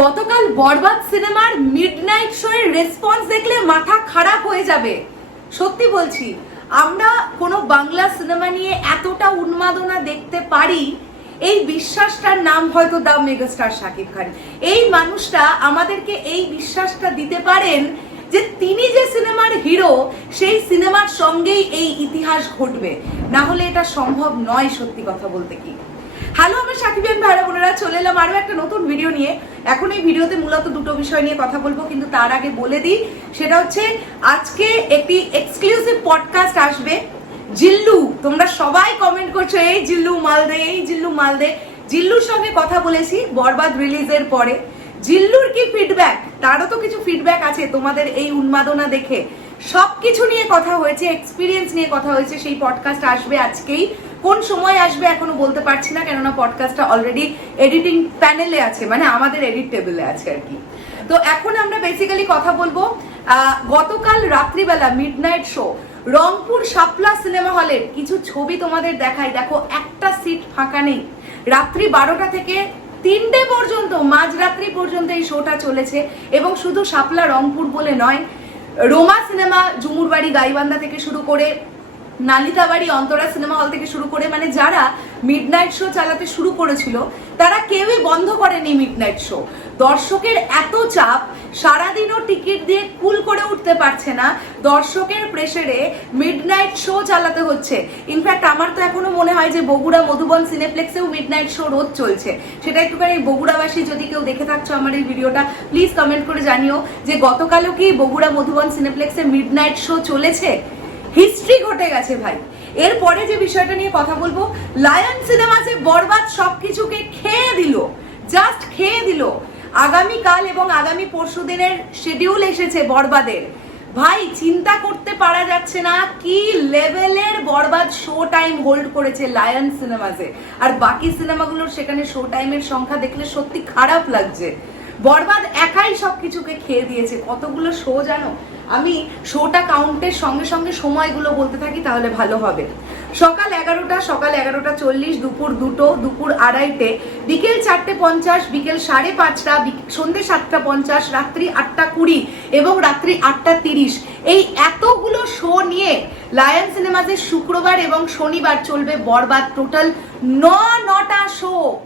গতকাল বরবাদ সিনেমার midnight show এর রেসপন্স দেখলে মাথা খারাপ হয়ে যাবে। সত্যি বলছি, আমরা কোনো বাংলা সিনেমা নিয়ে এতটা উন্মাদনা দেখতে পারি, এই বিশ্বাসটার নাম হয়তো দা মেগাস্টার শাকিব খান। এই মানুষটা আমাদেরকে এই বিশ্বাসটা দিতে পারেন যে তিনি যে সিনেমার হিরো সেই সিনেমার সঙ্গেই এই ইতিহাস ঘটবে। না হলে এটা সম্ভব নয় সত্যি কথা বলতে কি। হ্যালো আমার সাকিবিয়ান ভাইরা বোনেরা, চলে এলাম আরও একটা নতুন ভিডিও নিয়ে। এখন এই ভিডিওতে মূলত দুটো বিষয় নিয়ে কথা বলব, কিন্তু তার আগে বলে দিই, সেটা হচ্ছে আজকে একটি এক্সক্লুসিভ পডকাস্ট আসবে। জিল্লু, তোমরা সবাই কমেন্ট করছ, এই জিল্লু মালদে, এই জিল্লু মালদে। জিল্লুর সঙ্গে কথা বলেছি বরবাদ রিলিজের পরে। জিল্লুর কি ফিডব্যাক তারও তো কিছু ফিডব্যাক আছে, তোমাদের এই উন্মাদনা দেখে। সব কিছু নিয়ে কথা হয়েছে এক্সপিরিয়েন্স নিয়ে কথা হয়েছে, সেই পডকাস্ট আসবে আজকেই। কোন সময় আসবে এখনও বলতে পারছি না, কেননা পডকাস্টটা অলরেডি এডিটিং প্যানেলে আছে মানে আমাদের এডিট টেবিলে আছে আর কি। তো এখন আমরা বেসিক্যালি কথা বলব গতকাল রাত্রিবেলা midnight show Rangpur Shapla cinema হলের কিছু ছবি তোমাদের দেখাই। দেখো, একটা সিট ফাঁকা নেই। রাত্রি বারোটা থেকে তিনটে পর্যন্ত, মাঝরাত্রি পর্যন্ত এই শোটা চলেছে। এবং শুধু শাপলা রংপুর বলে নয়, রোমা সিনেমা ঝুমুরবাড়ি, গাইবান্ধা থেকে শুরু করে নালিতাবাড়ি অন্তরা সিনেমা হল থেকে শুরু করে মানে যারা মিডনাইট শো চালাতে শুরু করেছিল, তারা কেউই বন্ধ করেনি মিডনাইট শো দর্শকের এত চাপ, সারাদিনও টিকিট দিয়ে কুল করে উঠতে পারছে না। দর্শকের প্রেসারে মিডনাইট শো চালাতে হচ্ছে। ইনফ্যাক্ট আমার তো এখনও মনে হয় যে বগুড়া মধুবন সিনেপ্লেক্সেও মিডনাইট শো রোজ চলছে। সেটা একটুখানি বগুড়াবাসী যদি কেউ দেখে থাকছো আমার এই ভিডিওটা প্লিজ কমেন্ট করে জানিও যে গতকালও কি বগুড়া মধুবন সিনেপ্লেক্সে মিডনাইট শো চলেছে? হিস্ট্রি ঘটে গেছে ভাই। এরপরে যে বিষয়টা নিয়ে কথা বলব লায়ন সিনেমাসে বরবাদ সবকিছুকে খেয়ে দিল জাস্ট খেয়ে দিল। আগামীকাল এবং আগামী পরশু দিনের শিডিউল এসেছে বরবাদের। ভাই, চিন্তা করতে পারা যাচ্ছে না কি লেভেলের বরবাদ শো টাইম হোল্ড করেছে লায়ন সিনেমাসে আর বাকি সিনেমাগুলোর সেখানে শো টাইমের সংখ্যা দেখলে সত্যি খারাপ লাগছে। বরবাদ একাই সবকিছুকে খেয়ে দিয়েছে। কতগুলো শো জানো? আমি শোটা কাউন্টের সঙ্গে সঙ্গে সময়গুলো বলতে থাকি, তাহলে ভালো হবে। সকাল এগারোটা সকাল এগারোটা চল্লিশ, দুপুর দুটো, দুপুর আড়াইটে, বিকেল চারটে পঞ্চাশ, বিকেল সাড়ে পাঁচটা, বিক- সন্ধে সাতটা পঞ্চাশ, রাত্রি আটটা কুড়ি এবং রাত্রি আটটা তিরিশ। এই এতগুলো শো নিয়ে লায়ন সিনেমাতে শুক্রবার এবং শনিবার চলবে বরবাদ টোটাল ন নটা শো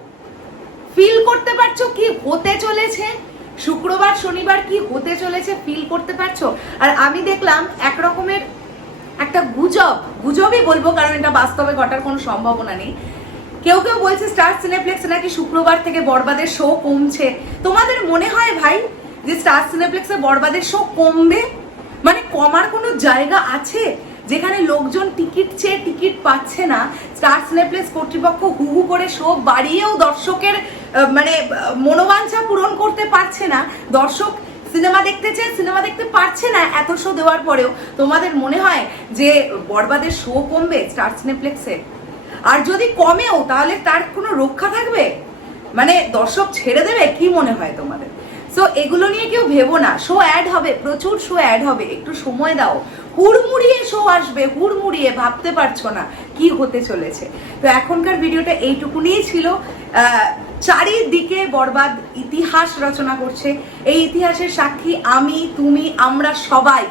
ফিল করতে পারছ কি? হতে চলেছে। শুক্রবার, শনিবার কি হতে চলেছে ফিল করতে পারছ? আর আমি দেখলাম এক রকমের একটা গুজব। গুজবই বলব, কারণ এটা বাস্তবে ঘটার কোনো সম্ভাবনা নেই। কেউ কেউ বলছে স্টার সিনেপ্লেক্স নাকি শুক্রবার থেকে বরবাদের শো কমছে। তোমাদের মনে হয় ভাই যে স্টার সিনেপ্লেক্সে বরবাদের শো কমবে? মানে কমার কোনো জায়গা আছে? যেখানে লোকজন টিকিট চেয়ে টিকিট পাচ্ছে না। স্টার সিনেপ্লেক্স কর্তৃপক্ষ হু হু করে শো বাড়িয়েও দর্শকের মানে মনোবাঞ্ছা পূরণ করতে পারছে না। দর্শক সিনেমা দেখতে চেয়ে, সিনেমা দেখতে পারছে না এত শো দেওয়ার পরেও। তোমাদের মনে হয় যে বরবাদের শো কমবে স্টার সিনেপ্লেক্সে আর যদি কমেও, তাহলে তার কোনো রক্ষা থাকবে? মানে দর্শক ছেড়ে দেবে? কি মনে হয় তোমাদের? সো এগুলো নিয়ে কেউ ভেবো না। শো অ্যাড হবে, প্রচুর শো অ্যাড হবে। একটু সময় দাও। হুড়মুড়িয়ে শো আসবে, হুড়মুড়িয়ে, ভাবতে পারছ না কি হতে চলেছে। তো এখনকার ভিডিওটা এইটুকুনিই ছিল। চারিদিকে বরবাদ, ইতিহাস রচনা করছে। এই ইতিহাসের সাক্ষী আমি, তুমি, আমরা সবাই,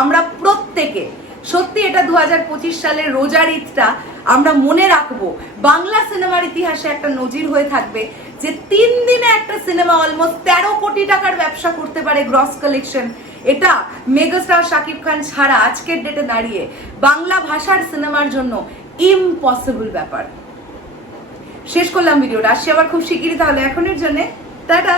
আমরা প্রত্যেকে সত্যি এটা দুহাজার পঁচিশ সালের রোজার ঈদটা আমরা মনে রাখব। বাংলা সিনেমার ইতিহাসে একটা নজির হয়ে থাকবে যে তিন দিনে একটা সিনেমা অলমোস্ট তেরো কোটি টাকার ব্যবসা করতে পারে গ্রস কালেকশন এটা মেগাস্টার শাকিব খান ছাড়া আজকের ডেটে দাঁড়িয়ে বাংলা ভাষার সিনেমার জন্য ইম্পসিবল ব্যাপার। শেষ করলাম ভিডিওটা আসছি আবার খুব শিগগিরই তাহলে এখনের জন্য। টাটা!